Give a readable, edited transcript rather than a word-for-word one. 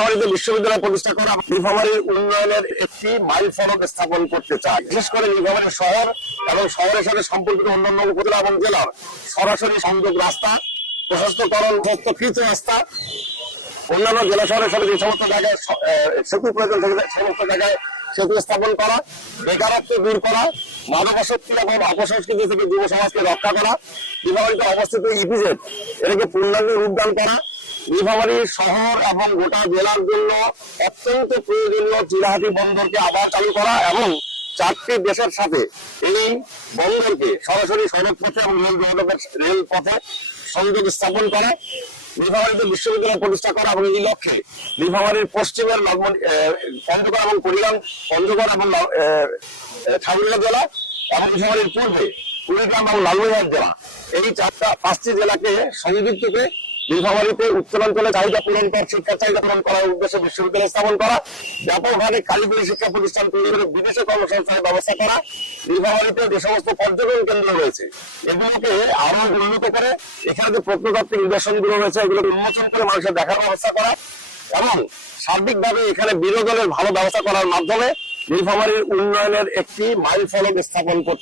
নীলফামারীতে বিশ্ববিদ্যালয় প্রতিষ্ঠা করা নীলফামারীর উন্নয়নের একটি মাইল ফলক স্থাপন করতে চায়। বিশেষ করে নীলফামারী শহর এবং শহরের সাথে সম্পর্কিত অন্যান্য উপজেলা এবং জেলার সরাসরি সংযোগ রাস্তা, প্রশস্তকরণ, প্রস্তুতকৃত রাস্তা, অন্যান্য জেলা শহরের সাথে যে সমস্ত জায়গায় সেতু প্রয়োজন থাকে সমস্ত জায়গায় সেতু স্থাপন করা, বেকারত্ব দূর করা, মাদকাসক্তি এবং অপসংস্কৃতি থেকে যুব সমাজকে রক্ষা করা, নীলফামারীতে অবস্থিত ইপিজেড এটাকে পূর্ণাঙ্গ রূপদান করা, নীলফামারী শহর এবং গোটা জেলার জন্য অত্যন্ত প্রয়োজনীয় চিলাহাটি বন্দরকে আবার চালু করা এবং 4টি দেশের সাথে এই বন্দরকে সরাসরি সড়ক পথে এবং রেল পথে সংযোগ স্থাপন করা, নীলফামারীতে বিশ্ববিদ্যালয় প্রতিষ্ঠা করা এবং এই লক্ষ্যে নীলফামারীর পশ্চিমের পঞ্চগড় এবং কুড়িগ্রাম, পঞ্চগড় এবং ঠাকুরগাঁ জেলা এবং নীলফামারীর পূর্বে কুড়িগ্রাম এবং লালমনিরহাট জেলা, এই 5টি জেলাকে সংযুক্ত করে নীলফামারীতে উত্তরাঞ্চলে চাহিদা পূরণ করা, শিক্ষার চাহিদা পূরণ করার উদ্দেশ্যে বিশ্ববিদ্যালয় স্থাপন করা, ব্যাপকভাবে কারিগরি শিক্ষা প্রতিষ্ঠান তৈরি করে বিদেশে কর্মসংস্থানের ব্যবস্থা করা, নীলফামারীতে যে সমস্ত পর্যটন কেন্দ্র রয়েছে এগুলোকে আরো উন্নত করে এখানে যে প্রত্নতাত্ত্বিক নিদর্শনগুলো রয়েছে এগুলো উন্মোচন করে মানুষের দেখার ব্যবস্থা করা এবং সার্বিকভাবে এখানে বিনোদনের ভালো ব্যবস্থা করার মাধ্যমে নীলফামারীর উন্নয়নের একটি মাইল ফলক স্থাপন করতে